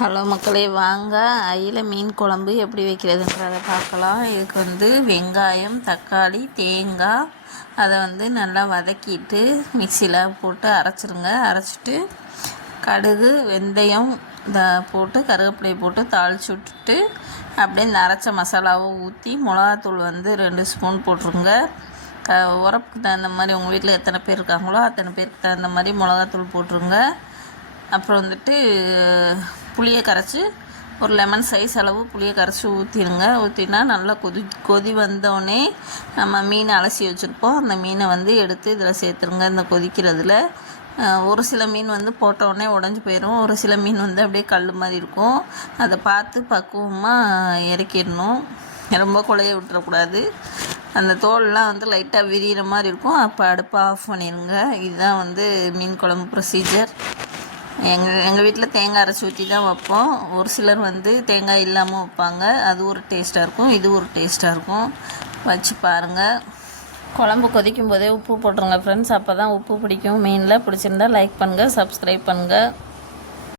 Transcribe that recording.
Hello மக்களே, வாங்க அயில மீன் குழம்பு எப்படி வைக்கிறதுன்றதை பார்க்கலாம். இதுக்கு வெங்காயம், தக்காளி, தேங்காய் அதை நல்லா வதக்கிட்டு மிக்சியில் போட்டு அரைச்சிருங்க. அரைச்சிட்டு கடுகு, வெந்தயம் போட்டு கருவேப்பிலையை போட்டு தாளித்து விட்டுட்டு அப்படியே இந்த அரைச்ச மசாலாவை ஊற்றி மிளகாத்தூள் 2 ஸ்பூன் போட்டுருங்க. உரப்புக்கு தகுந்த மாதிரி உங்கள் வீட்டில் எத்தனை பேர் இருக்காங்களோ அத்தனை பேருக்கு தகுந்த மாதிரி மிளகாத்தூள் போட்டுருங்க. அப்புறம் புளியை கரைச்சி ஒரு லெமன் சைஸ் அளவு புளியை கரைச்சி ஊற்றிடுங்க. ஊற்றினா நல்லா கொதி வந்தோடனே நம்ம மீனை அலசி வச்சுருப்போம். அந்த மீனை எடுத்து இதில் சேர்த்துருங்க. இந்த கொதிக்கிறதுல ஒரு சில மீன் போட்டோடனே உடஞ்சி போயிடும். ஒரு சில மீன் அப்படியே கல் மாதிரி இருக்கும். அதை பார்த்து பக்குவமாக இறக்கிடணும். ரொம்ப குழைய விட்டுறக்கூடாது. அந்த தோல்லாம் லைட்டாக விரிகிற மாதிரி இருக்கும். அப்போ அடுப்பை ஆஃப் பண்ணிடுங்க. இதுதான் மீன் குழம்பு ப்ரொசீஜர். எங்கள் வீட்டில் தேங்காய் அரைச்சி ஊற்றி தான் வைப்போம். ஒரு சிலர் தேங்காய் இல்லாமல் வைப்பாங்க. அது ஒரு டேஸ்ட்டாக இருக்கும், இது ஒரு டேஸ்ட்டாக இருக்கும். வச்சு பாருங்கள். குழம்பு கொதிக்கும் போதே உப்பு போட்டுருங்க ஃப்ரெண்ட்ஸ். அப்போ தான் உப்பு பிடிக்கும் மீனில். பிடிச்சிருந்தா லைக் பண்ணுங்கள், சப்ஸ்கிரைப் பண்ணுங்கள்.